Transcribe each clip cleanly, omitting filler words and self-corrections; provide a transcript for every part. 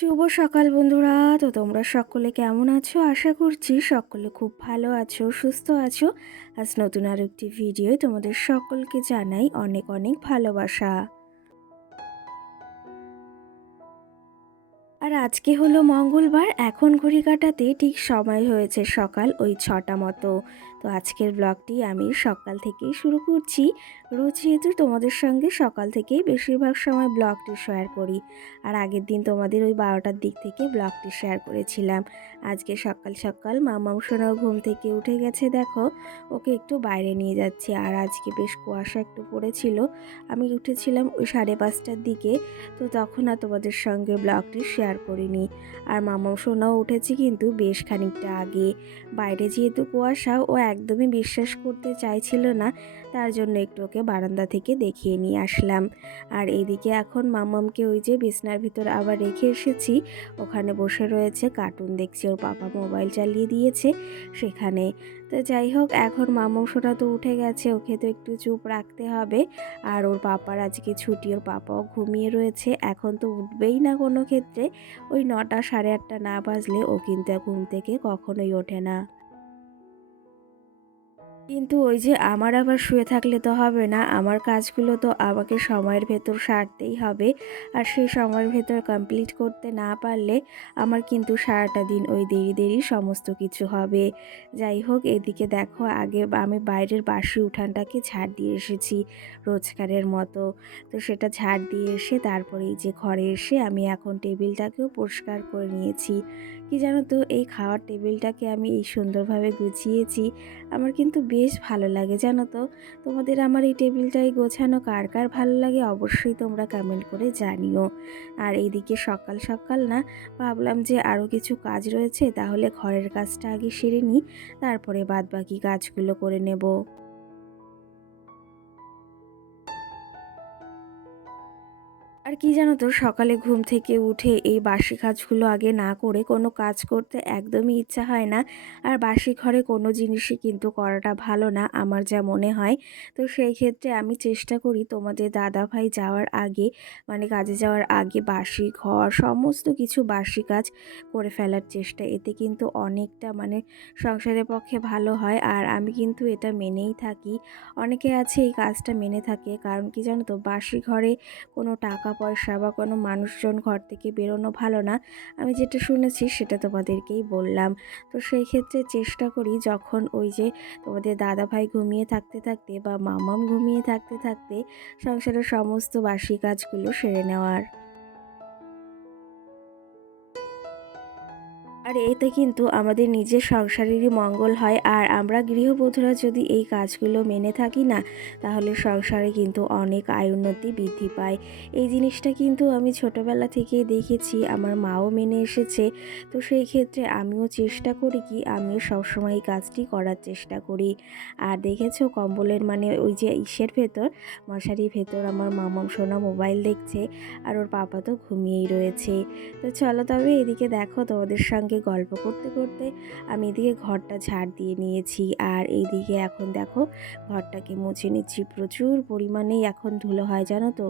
শুভ সকাল বন্ধুরা। তো তোমরা সকলে কেমন আছো? আশা করছি সকলে খুব ভালো আছো, সুস্থ আছো। আজ নতুন আর একটি ভিডিও তোমাদের সকলকে জানাই অনেক অনেক ভালোবাসা। আর আজকে হলো মঙ্গলবার, এখন ঘড়ি কাটাতে ঠিক সময় হয়েছে সকাল ওই 6টা মতো। তো আজকের ব্লগটি আমি সকাল থেকেই শুরু করছি। রোজ যেহেতু তোমাদের সঙ্গে সকাল থেকেই বেশিরভাগ সময় ব্লগটি শেয়ার করি, আর আগের দিন তোমাদের ওই 12টার দিক থেকে ব্লগটি শেয়ার করেছিলাম। আজকে সকাল সকাল মামাম সোনাও ঘুম থেকে উঠে গেছে, দেখো ওকে একটু বাইরে নিয়ে যাচ্ছি। আর আজকে বেশ কুয়াশা একটু পড়েছিল, আমি উঠেছিলাম ওই 5:30টার দিকে। তো তখন আর তোমাদের সঙ্গে ব্লগটি শেয়ার করিনি। আর মামাম সোনাও উঠেছে কিন্তু বেশ খানিকটা আগে। বাইরে যেহেতু কুয়াশা, ও একদমই বিশ্বাস করতে চাইছিল না, তার জন্য একটু ওকে বারান্দা থেকে দেখিয়ে নিয়ে আসলাম। আর এইদিকে এখন মামামকে ওই যে বিছনার ভিতর আবার রেখে এসেছি, ওখানে বসে রয়েছে কার্টুন দেখছে, ওর পাপা মোবাইল চালিয়ে দিয়েছে সেখানে। তো যাই হোক, এখন মামাম সোনা তো উঠে গেছে, ওকে তো একটু চুপ রাখতে হবে। আর ওর পাপার আজকে ছুটি, ওর পাপাও ঘুমিয়ে রয়েছে, এখন তো উঠবেই না কোনো ক্ষেত্রে। ওই 9টা 8:30 না বাজলে ও কিন্তু ঘুম থেকে কখনোই ওঠে না। কিন্তু ওই যে আমার আবার শুয়ে থাকলে তো হবে না, আমার কাজগুলো তো আমাকে সময়ের ভেতর সারতেই হবে। আর সেই সময়ের ভেতর কমপ্লিট করতে না পারলে আমার কিন্তু সারাটা দিন ওই দেরি দেরি সমস্ত কিছু হবে। যাই হোক, এদিকে দেখো আগে আমি বাইরের বাসি উঠানটাকে ঝাড় দিয়ে এসেছি রোজকারের মতো। তো সেটা ঝাড় দিয়ে এসে তারপরে এই যে ঘরে এসে আমি এখন টেবিলটাকেও পরিষ্কার করে নিয়েছি। কি জানো তো, এই খাওয়ার টেবিলটাকে আমি এই সুন্দরভাবে গুছিয়েছি, আমার কিন্তু বেশ ভালো লাগে জানো তো। তোমাদের আমার এই টেবিলটাই গোছানো কার কার ভালো লাগে অবশ্যই তোমরা কমেন্ট করে জানিও। আর এইদিকে সকাল সকাল না, ভাবলাম যে আরও কিছু কাজ রয়েছে, তাহলে ঘরের কাজটা আগে সেরে নিই, তারপরে বাদবাকি কাজগুলো করে নেব। আর কি জানো তো, সকালে ঘুম থেকে উঠে এই বাসি কাজগুলো আগে না করে কোনো কাজ করতে একদমই ইচ্ছা হয় না। আর বাসি ঘরে কোনো জিনিসই কিন্তু করাটা ভালো না আমার যা মনে হয়। তো সেই ক্ষেত্রে আমি চেষ্টা করি তোমাদের দাদাভাই যাওয়ার আগে, মানে কাজে যাওয়ার আগে বাসি ঘর সমস্ত কিছু বাসি কাজ করে ফেলার চেষ্টা। এতে কিন্তু অনেকটা মানে সংসারের পক্ষে ভালো হয়, আর আমি কিন্তু এটা মেনেই থাকি। অনেকে আছে এই কাজটা মেনে থাকে, কারণ কি জানো তো, বাসি ঘরে কোনো টাকা পয়সা বা কোনো মানুষজন ঘর থেকে বেরোনো ভালো না। আমি যেটা শুনেছি সেটা তোমাদেরকেই বললাম। তো সেই ক্ষেত্রে চেষ্টা করি যখন ওই যে তোমাদের দাদাভাই ঘুমিয়ে থাকতে থাকতে বা মামাম ঘুমিয়ে থাকতে থাকতে সংসারের সমস্ত বাসি কাজগুলো সেরে নেওয়ার। আর এতে কিন্তু আমাদের নিজের সংসারেরই মঙ্গল হয়। আর আমরা গৃহবধূরা যদি এই কাজগুলো মেনে থাকি না, তাহলে সংসারে কিন্তু অনেক আয় উন্নতি বৃদ্ধি পায়। এই জিনিসটা কিন্তু আমি ছোটোবেলা থেকেই দেখেছি, আমার মাও মেনে এসেছে। তো সেই ক্ষেত্রে আমিও চেষ্টা করি, কি আমিও সবসময় এই কাজটি করার চেষ্টা করি। আর দেখেছো কম্বলের মানে ওই যে ইসের ভেতর, মশারির ভেতর আমার মামাম সোনা মোবাইল দেখছে, আর ওর পাপা তো ঘুমিয়েই রয়েছে। তো চলো তবে এদিকে দেখো, তোমাদের সঙ্গে গল্প করতে করতে আমি এদিকে ঘরটা ঝাড় দিয়ে নিয়েছি। আর এইদিকে এখন দেখো ঘরটাকে মুছে নিচ্ছি। প্রচুর পরিমাণেই এখন ধুলো হয় জানো তো,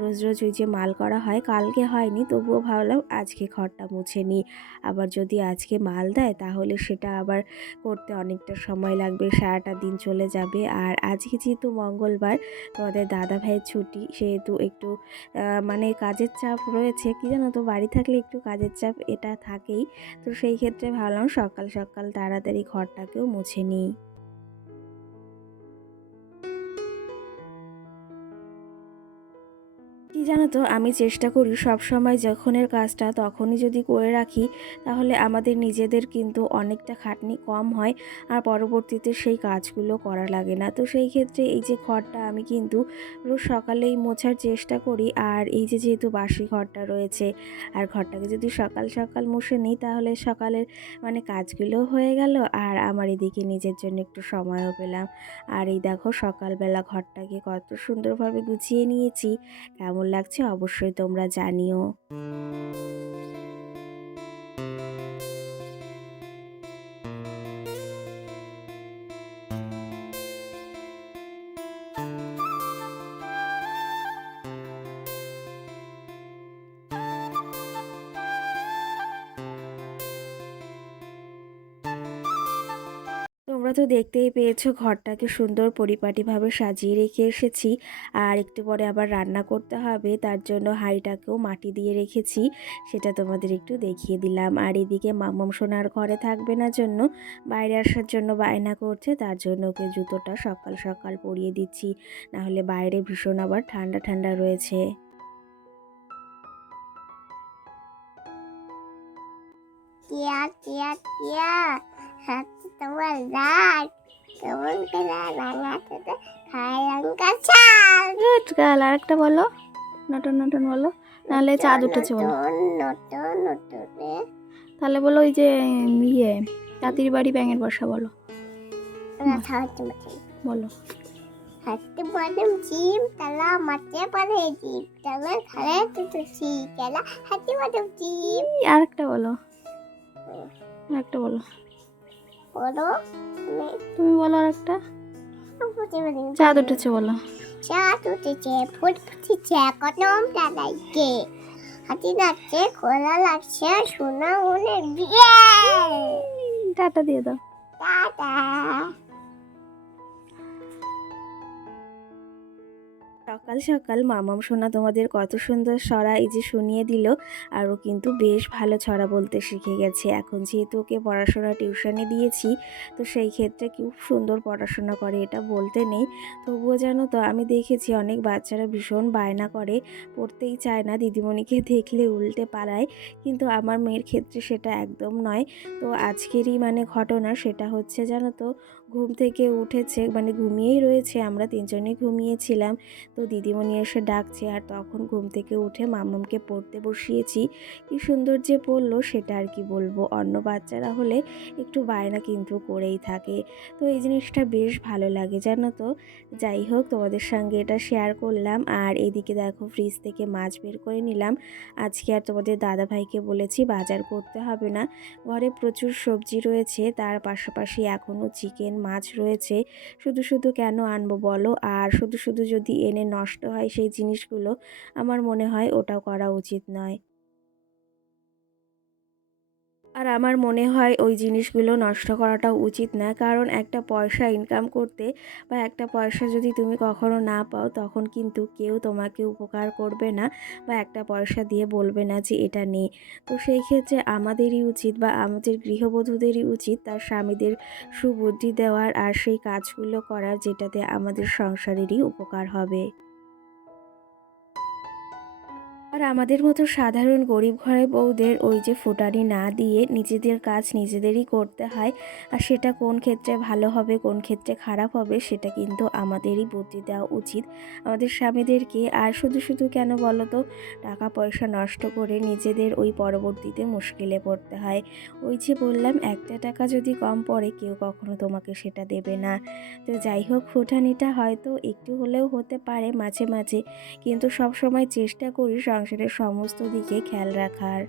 রোজ রোজ ওই যে মাল করা হয়, কালকে হয়নি তবুও ভাবলাম আজকে ঘরটা মুছে নিই। আবার যদি আজকে মাল দেয় তাহলে সেটা আবার করতে অনেকটা সময় লাগবে, সারাটা দিন চলে যাবে। আর আজকে যেহেতু মঙ্গলবার, তোমাদের দাদা ভাইয়ের ছুটি, সেহেতু একটু মানে কাজের চাপ রয়েছে। কি জানো তো, বাড়ি থাকলে একটু কাজের চাপ এটা থাকেই। তো সেই ক্ষেত্রে ভাবলাম সকাল সকাল তাড়াতাড়ি ঘরটাকেও মুছে নিই। কি জানো তো, আমি চেষ্টা করি সব সময় যখনের কাজটা তখনই যদি করে রাখি, তাহলে আমাদের নিজেদের কিন্তু অনেকটা খাটনি কম হয়, আর পরবর্তীতে সেই কাজগুলো করা লাগে না। তো সেই ক্ষেত্রে এই যে ঘরটা আমি কিন্তু রোজ সকালেই মোছার চেষ্টা করি। আর এই যে যেহেতু বাসি ঘরটা রয়েছে, আর ঘরটাকে যদি সকাল সকাল মুছে নিই, তাহলে সকালের মানে কাজগুলো হয়ে গেল, আর আমার এদিকে নিজের জন্য একটু সময়ও পেলাম। আর এই দেখো সকালবেলা ঘরটাকে কত সুন্দরভাবে গুছিয়ে নিয়েছি, কেমন লাগছে অবশ্যই তোমরা জানিও। তো দেখতেই পেয়েছো ঘরটাকে সুন্দর পরিপাটিভাবে সাজিয়ে রেখে এসেছি। আর একটু পরে আবার রান্না করতে হবে, তার জন্য হাঁড়িটাকেও মাটি দিয়ে রেখেছি, সেটা তোমাদের একটু দেখিয়ে দিলাম। আর এদিকে মাম্মাম সোনার ঘরে থাকবে না জন্য বাইরে আসার জন্য বায়না করছে, তার জন্য ওকে জুতোটা সকাল সকাল পরিয়ে দিচ্ছি, নাহলে বাইরে ভীষণ আবার ঠান্ডা ঠান্ডা রয়েছে। টিয়া টিয়া টিয়া হাতে তোমার রাগ কেমন করে রাঙাতে তো খায় লঙ্কা চাল। গুড গার্ল, আর একটা বলো, নটন নটন বলো, নাহলে চাঁদ উঠেছে বলো। নতুন নতুন তাহলে বলো ওই যে ইয়ে তাঁতির বাড়ি ব্যাঙের বাসা বলো, বলো। হাতে বাদাম জিম তালা মাছে পারে জিম তালা খালে তুলসী তালা হাতে বাদাম জিম। আর একটা বলো, আর একটা বলো, বলো তুমি বলো আর একটা। চাঁদ উঠেছে বলো। চাঁদ উঠেছে ফুল ফুটেছে কদম দাদাইকে হাতি নাচছে খোলা লাগছে সোনা মনে বিয়ে। টাটা দিয়ে দাও। টাটা। সকাল সকাল মামাম সোনা তোমাদের কত সুন্দর ছড়া এই যে শুনিয়ে দিল, আর ও কিন্তু বেশ ভালো ছড়া বলতে শিখে গেছে। এখন যেহেতু ওকে পড়াশোনা টিউশনে দিয়েছি, তো সেই ক্ষেত্রে খুব সুন্দর পড়াশোনা করে, এটা বলতে নেই। তবুও জানো তো আমি দেখেছি অনেক বাচ্চারা ভীষণ বায়না করে, পড়তেই চায় না, দিদিমণিকে দেখলে উল্টে পালায়, কিন্তু আমার মেয়ের ক্ষেত্রে সেটা একদম নয়। তো আজকেরই মানে ঘটনা সেটা হচ্ছে জানো তো, ঘুম থেকে উঠেছে, মানে ঘুমিয়েই রয়েছে, আমরা তিনজনেই ঘুমিয়েছিলাম, তো দিদিমণি এসে ডাকছে, আর তখন ঘুম থেকে উঠে মাম্মামকে পড়তে বসিয়েছি। কি সুন্দর যে পড়লো সেটা আর কি বলবো, অন্য বাচ্চারা হলে একটু বায়না কিন্তু করেই থাকে, তো এই জিনিসটা বেশ ভালো লাগে জানো তো। যাই হোক, তোমাদের সঙ্গে এটা শেয়ার করলাম। আর এদিকে দেখো ফ্রিজ থেকে মাছ বের করে নিলাম। আজকে আর তোমাদের দাদাভাইকে বলেছি বাজার করতে হবে না, ঘরে প্রচুর সবজি রয়েছে, তার পাশাপাশি এখনও চিকেন মাছ রয়েছে, শুধু শুধু কেন আনবো বলো। আর শুধু শুধু যদি এনে নষ্ট হয় সেই জিনিসগুলো, আমার মনে হয় ওটাও করা উচিত নয়। আর আমার মনে হয় ওই জিনিসগুলো নষ্ট করাটাও উচিত না, কারণ একটা পয়সা ইনকাম করতে বা একটা পয়সা যদি তুমি কখনো না পাও, তখন কিন্তু কেউ তোমাকে উপকার করবে না, বা একটা পয়সা দিয়ে বলবে না যে এটা নেই। তো সেই ক্ষেত্রে আমাদেরই উচিত, বা আমাদের গৃহবধূদেরই উচিত তার স্বামীদের সুবুদ্ধি দেওয়ার আর সেই কাজগুলো করার, যেটাতে আমাদের সংসারেরই উপকার হবে। আর আমাদের মতো সাধারণ গরিব ঘরের বউদের ওই যে ফুটানি না দিয়ে নিজেদের কাজ নিজেদেরই করতে হয়, আর সেটা কোন ক্ষেত্রে ভালো হবে কোন ক্ষেত্রে খারাপ হবে সেটা কিন্তু আমাদেরই বুদ্ধি দেওয়া উচিত আমাদের স্বামীদেরকে। আর শুধু শুধু কেন বলো তো, টাকা পয়সা নষ্ট করে নিজেদের ওই পরবর্তীতে মুশকিলে পড়তে হয়। ওই যে বললাম, একটা টাকা যদি কম পড়ে কেউ কখনো তোমাকে সেটা দেবে না। তো যাই হোক, ফুটানিটা হয়তো একটু হলেও হতে পারে মাঝে মাঝে, কিন্তু সব সময় চেষ্টা করি সংসারের সমস্ত দিকে খেয়াল রাখার।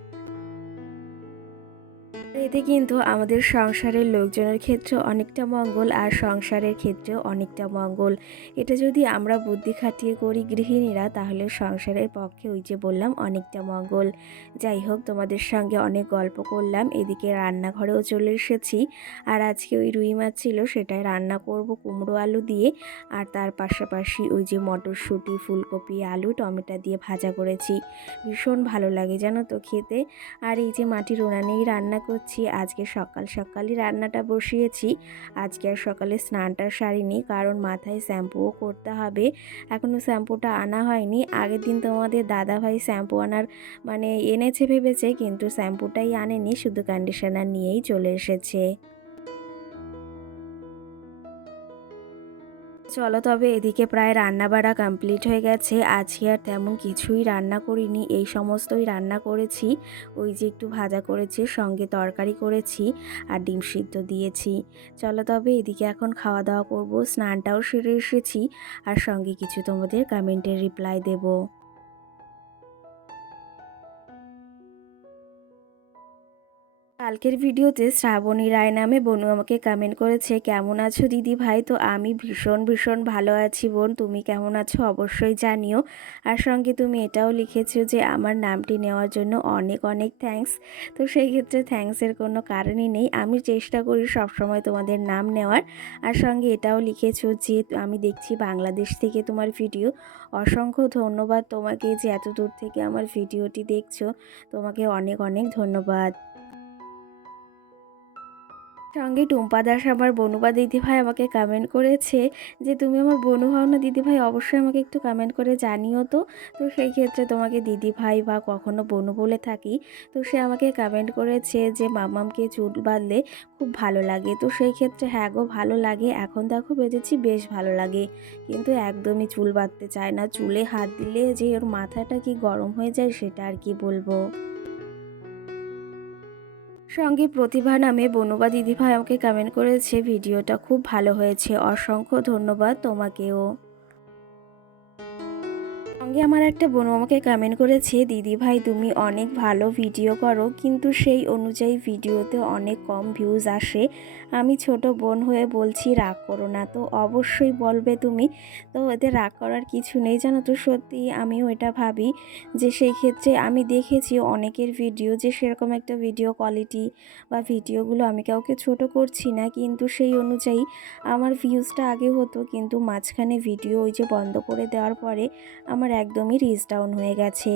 এতে কিন্তু আমাদের সংসারের লোকজনের ক্ষেত্রে অনেকটা মঙ্গল, আর সংসারের ক্ষেত্রেও অনেকটা মঙ্গল। এটা যদি আমরা বুদ্ধি খাটিয়ে করি গৃহিণীরা, তাহলে সংসারের পক্ষে ওই যে বললাম অনেকটা মঙ্গল। যাই হোক, তোমাদের সঙ্গে অনেক গল্প করলাম, এদিকে রান্নাঘরেও চলে এসেছি। আর আজকে ওই রুই মাছ ছিল, সেটাই রান্না করব কুমড়ো আলু দিয়ে, আর তার পাশাপাশি ওই যে মটরশুঁটি ফুলকপি আলু টমেটো দিয়ে ভাজা করেছি, ভীষণ ভালো লাগে জানো তো খেতে। আর এই যে মাটির উনানেই রান্না করছি, আজকে সকাল সকালই রান্নাটা বসিয়েছি। আজকে আর সকালে স্নানটা সারিনি, কারণ মাথায় শ্যাম্পুও করতে হবে, এখনও শ্যাম্পুটা আনা হয়নি। আগের দিন তোমাদের দাদাভাই শ্যাম্পু আনার মানে এনেছে ভেবেছে, কিন্তু শ্যাম্পুটাই আনেনি, শুধু কন্ডিশনার নিয়েই চলে এসেছে। চলো তবে, এদিকে প্রায় রান্না বাড়া কমপ্লিট হয়ে গেছে। আজকে আর তেমন কিছুই রান্না করিনি, এই সমস্তই রান্না করেছি। ওই যে একটু ভাজা করেছি, সঙ্গে তরকারি করেছি, আর ডিম সিদ্ধ দিয়েছি। চলো তবে, এদিকে এখন খাওয়া দাওয়া করব, স্নানটাও সেরে এসেছি, আর সঙ্গে কিছু তোমাদের কমেন্টের রিপ্লাই দেবো। কালকের ভিডিওতে শ্রাবণী রায় নামে বোনু আমাকে কমেন্ট করেছে, কেমন আছো দিদি ভাই? তো আমি ভীষণ ভীষণ ভালো আছি বোন, তুমি কেমন আছো অবশ্যই জানিও। আর সঙ্গে তুমি এটাও লিখেছো যে আমার নামটি নেওয়ার জন্য অনেক অনেক থ্যাঙ্কস। তো সেই ক্ষেত্রে থ্যাঙ্কসের কোনো কারণই নেই, আমি চেষ্টা করি সবসময় তোমাদের নাম নেওয়ার। আর সঙ্গে এটাও লিখেছো যে আমি দেখছি বাংলাদেশ থেকে তোমার ভিডিও। অসংখ্য ধন্যবাদ তোমাকে যে এত দূর থেকে আমার ভিডিওটি দেখছো, তোমাকে অনেক অনেক ধন্যবাদ। সঙ্গে টুম্পা দাস আমার বনুবা দিদিভাই আমাকে কমেন্ট করেছে যে তুমি আমার বনু হও না দিদিভাই, অবশ্যই আমাকে একটু কমেন্ট করে জানিও তো। তো সেই ক্ষেত্রে তোমাকে দিদিভাই বা কখনো বনু বলে থাকি। তো সে আমাকে কমেন্ট করেছে যে মামামকে চুল বাঁধলে খুব ভালো লাগে। তো সেই ক্ষেত্রে হ্যাঁ গো, ভালো লাগে, এখন দেখো বেঁধেছি বেশ ভালো লাগে, কিন্তু একদমই চুল বাঁধতে চায় না। চুলে হাত দিলে যে ওর মাথাটা কি গরম হয়ে যায় সেটা আর কি বলবো। সঙ্গে প্রতিভা নামে বনুবা দিদিভাই আমাকে কমেন্ট করেছে ভিডিওটা খুব ভালো হয়েছে, অসংখ্য ধন্যবাদ তোমাকেও। সঙ্গে আমার একটা বোন আমাকে কমেন্ট করেছে, দিদি ভাই তুমি অনেক ভালো ভিডিও করো, কিন্তু সেই অনুযায়ী ভিডিওতে অনেক কম ভিউজ আসে। আমি ছোট বোন হয়ে বলছি রাগ করো না। তো অবশ্যই বলবে তুমি, তো এতে রাগ করার কিছু নেই জানো তো। সত্যি আমিও এটা ভাবি যে সেই ক্ষেত্রে আমি দেখেছি অনেকের ভিডিও যে সেরকম একটা ভিডিও কোয়ালিটি বা ভিডিওগুলো, আমি কাউকে ছোট করছি না, কিন্তু সেই অনুযায়ী আমার ভিউজটা আগে হতো, কিন্তু মাঝখানে ভিডিও ওই যে বন্ধ করে দেওয়ার পরে আমার একদমই রিচ ডাউন হয়ে গেছে।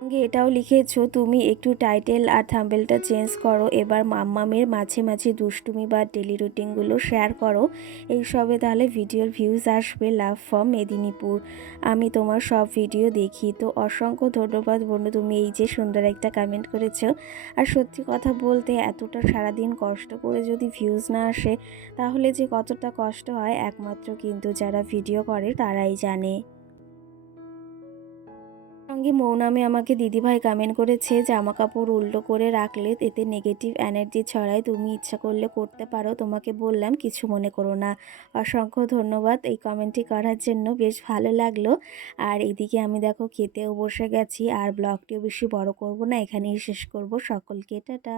সঙ্গে এটাও লিখেছো তুমি একটু টাইটেল আর থাম্বনেলটা চেঞ্জ করো, এবার মাম্মামের মাঝে মাঝে দুষ্টুমি বা ডেলি রুটিনগুলো শেয়ার করো, এইসবে তাহলে ভিডিওর ভিউজ আসবে। লাভ ফ্রম মেদিনীপুর, আমি তোমার সব ভিডিও দেখি। তো অসংখ্য ধন্যবাদ বন্ধু, তুমি এই যে সুন্দর একটা কমেন্ট করেছো। আর সত্যি কথা বলতে এতটা সারাদিন কষ্ট করে যদি ভিউজ না আসে, তাহলে যে কতটা কষ্ট হয় একমাত্র কিন্তু যারা ভিডিও করে তারাই জানে। সঙ্গে মৌনামে আমাকে দিদিভাই কমেন্ট করেছে, জামা কাপড় উল্টো করে রাখলে এতে নেগেটিভ এনার্জি ছড়ায়, তুমি ইচ্ছা করলে করতে পারো, তোমাকে বললাম কিছু মনে করো না। অসংখ্য ধন্যবাদ এই কমেন্টটি করার জন্য, বেশ ভালো লাগলো। আর এদিকে আমি দেখো খেতেও বসে গেছি, আর ব্লগটিও বেশি বড় করব না, এখানেই শেষ করব। সকলকে টাটা।